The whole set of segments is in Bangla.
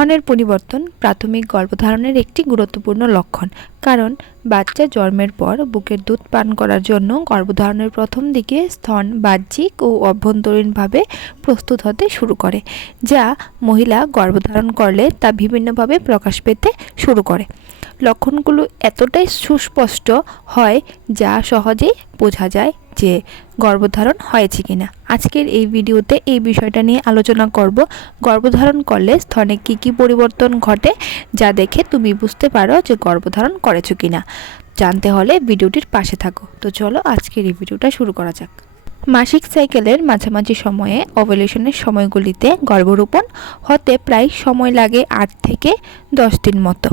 স্তনের পরিবর্তন প্রাথমিক গর্ভধারণের একটি গুরুত্বপূর্ণ লক্ষণ। কারণ, বাচ্চা জন্মের পর বুকের দুধ পান করার জন্য গর্ভধারণের প্রথম দিকে স্তন বাহ্যিক ও অভ্যন্তরীণভাবে প্রস্তুত হতে শুরু করে, যা মহিলা গর্ভধারণ করলে তা বিভিন্নভাবে প্রকাশ পেতে শুরু করে। লক্ষণগুলো এতটাই সুস্পষ্ট হয় যা সহজেই বোঝা যায় যে গর্ভধারণ হয়েছে কিনা। আজকের এই ভিডিওতে এই বিষয়টা নিয়ে আলোচনা করব। গর্ভধারণ করলে স্তনে কী কী পরিবর্তন ঘটে যা দেখে তুমি বুঝতে পারো যে গর্ভধারণ করেছ কিনা। জানতে হলে ভিডিওটির পাশে থাকো। তো চলো আজকের এই ভিডিওটা শুরু করা যাক। মাসিক সাইকেলের মাঝামাঝি সময়ে ওভুলেশনের সময়গুলিতে গর্ভরোপণ হতে প্রায় সময় লাগে আট থেকে দশ দিন মতো।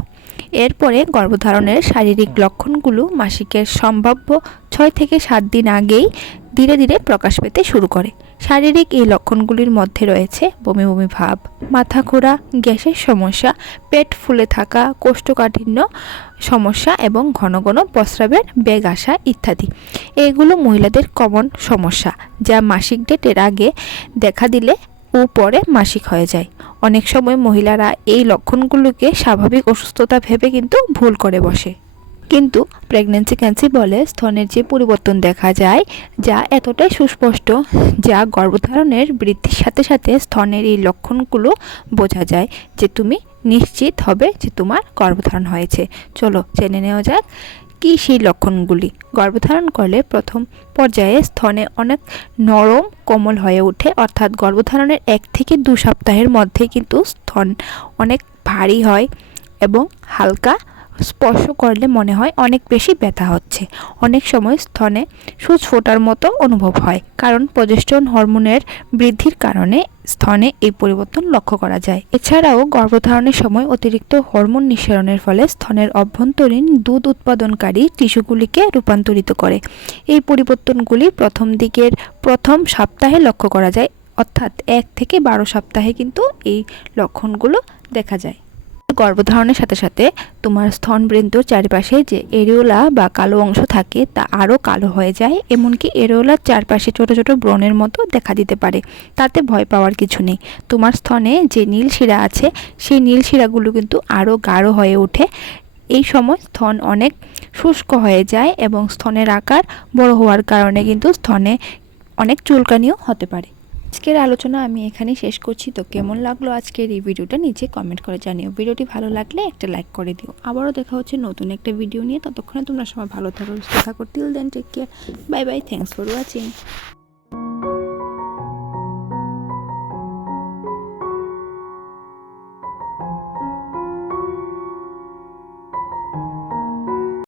এরপরে গর্ভধারণের শারীরিক লক্ষণগুলো মাসিকের সম্ভাব্য ছয় থেকে সাত দিন আগেই ধীরে ধীরে প্রকাশ পেতে শুরু করে। শারীরিক এই লক্ষণগুলির মধ্যে রয়েছে বমি বমি ভাব, মাথা ঘোরা, গ্যাসের সমস্যা, পেট ফুলে থাকা, কোষ্ঠকাঠিন্য সমস্যা এবং ঘন ঘন প্রস্রাবের বেগ আসা ইত্যাদি। এগুলো মহিলাদের কমন সমস্যা, যা মাসিক ডেটের আগে দেখা দিলে ও পরে মাসিক হয়ে যায়। অনেক সময় মহিলারা এই লক্ষণগুলোকে স্বাভাবিক অসুস্থতা ভেবে কিন্তু ভুল করে বসে। কিন্তু প্রেগনেন্সি ক্যান্সি বলে স্তনের যে পরিবর্তন দেখা যায়, যা এতটাই সুস্পষ্ট, যা গর্ভধারণের বৃদ্ধির সাথে সাথে স্তনের এই লক্ষণগুলো বোঝা যায় যে তুমি নিশ্চিত হবে যে তোমার গর্ভধারণ হয়েছে। চলো জেনে নেওয়া যাক কী সেই লক্ষণগুলি? গর্ভধারণ করলে প্রথম পর্যায়ে স্তনে অনেক নরম কোমল হয়ে ওঠে, অর্থাৎ গর্ভধারণের এক থেকে দু সপ্তাহের মধ্যে কিন্তু স্তন অনেক ভারী হয় এবং হালকা স্পর্শ করলে মনে হয় অনেক বেশি ব্যথা হচ্ছে। অনেক সময় স্তনে সুচ ফোটার মতো অনুভব হয়, কারণ প্রজেস্টন হরমোনের বৃদ্ধির কারণে স্তনে এই পরিবর্তন লক্ষ্য করা যায়। এছাড়াও গর্ভধারণের সময় অতিরিক্ত হরমোন নিঃসরণের ফলে স্তনের অভ্যন্তরীণ দুধ উৎপাদনকারী টিস্যুগুলিকে রূপান্তরিত করে। এই পরিবর্তনগুলি প্রথম দিকের প্রথম সপ্তাহে লক্ষ্য করা যায়, অর্থাৎ এক থেকে বারো সপ্তাহে কিন্তু এই লক্ষণগুলো দেখা যায়। গর্ভধারণের সাথে সাথে তোমার স্তনবৃন্দর চারপাশে যে এরিওলা বা কালো অংশ থাকে তা আরও কালো হয়ে যায়, এমনকি এরিওলার চারপাশে ছোট ছোট ব্রণের মতো দেখা দিতে পারে। তাতে ভয় পাওয়ার কিছু নেই। তোমার স্তনে যে নীল শিরা আছে, সেই নীল শিরাগুলো কিন্তু আরও গাঢ় হয়ে ওঠে। এই সময় স্তন অনেক শুষ্ক হয়ে যায় এবং স্তনের আকার বড় হওয়ার কারণে কিন্তু স্তনে অনেক চুলকানিও হতে পারে। আজকের আলোচনা আমি এখানে শেষ করছি। তো কেমন লাগল আজকের এই ভিডিওটা নিচে কমেন্ট করে জানিও। ভিডিওটি ভালো লাগলে একটা লাইক করে দিও। আবারও দেখা হচ্ছে নতুন একটা ভিডিও নিয়ে। ততক্ষণে তোমরা সবাই ভালো থাকো, সুস্থ থাকো। Till then take care bye bye thanks for watching